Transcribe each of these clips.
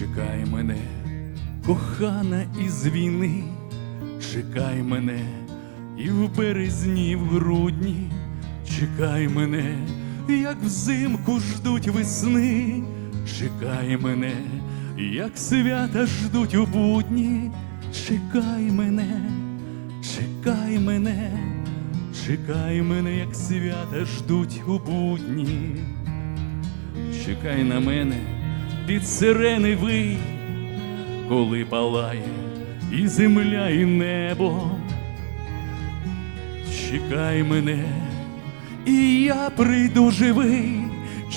Чекай мене, кохана із війни, чекай мене і в березні, в грудні, чекай мене, як взимку ждуть весни, чекай мене, як свята ждуть у будні, чекай мене, чекай мене, чекай мене, як свята ждуть у будні. Чекай на мене під сирени вий, коли палає і земля, і небо. Чекай мене, і я прийду живий,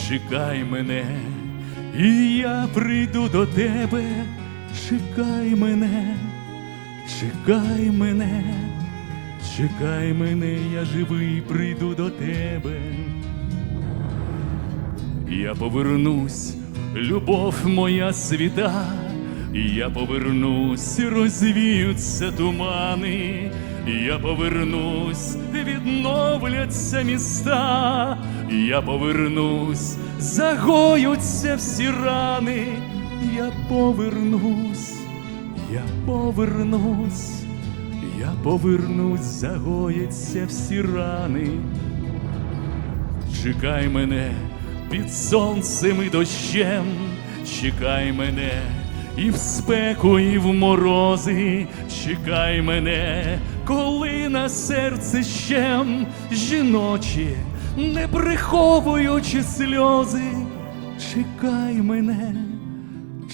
чекай мене, і я прийду до тебе, чекай мене, чекай мене, чекай мене, я живий, прийду до тебе. Я повернусь, любов моя світа, я повернусь, розвіються тумани, я повернусь, відновляться міста, я повернусь, загоються всі рани, я повернусь, я повернусь, я повернусь, загояться всі рани. Чекай мене під сонцем і дощем, чекай мене і в спеку, і в морози, чекай мене, коли на серце щем жіночі, не приховуючи сльози, чекай мене,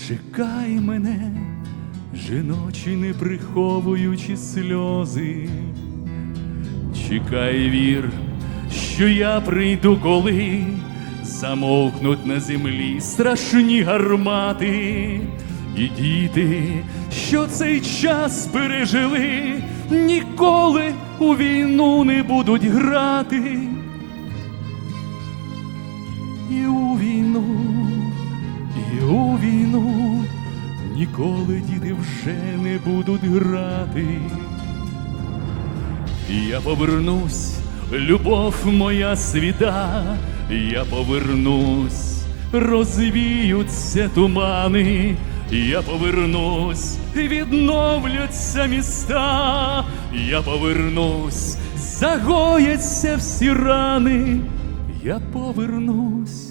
чекай мене, жіночі, не приховуючи сльози. Чекай вір, що я прийду, коли замовкнуть на землі страшні гармати, і діти, що цей час пережили, ніколи у війну не будуть грати. І у війну, і у війну ніколи діти вже не будуть грати. Я повернусь, любов моя світа, я повернусь, розвіються тумани, я повернусь, відновляться міста, я повернусь, загояться всі рани, я повернусь,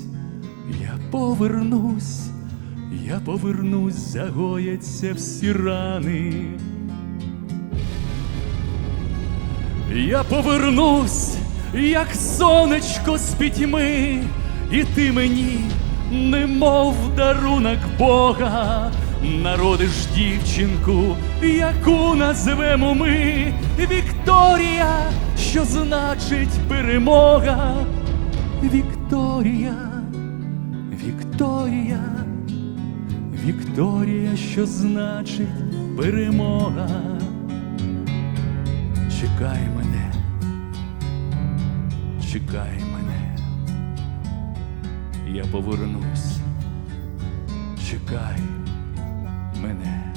я повернусь, я повернусь, загояться всі рани. Я повернусь, як сонечко з пітьми, і ти мені, немов дарунок Бога, народиш дівчинку, яку назвемо ми Вікторія, що значить перемога. Вікторія, Вікторія, Вікторія, що значить перемога. Чекай мене, чекай мене, я повернусь, чекай мене.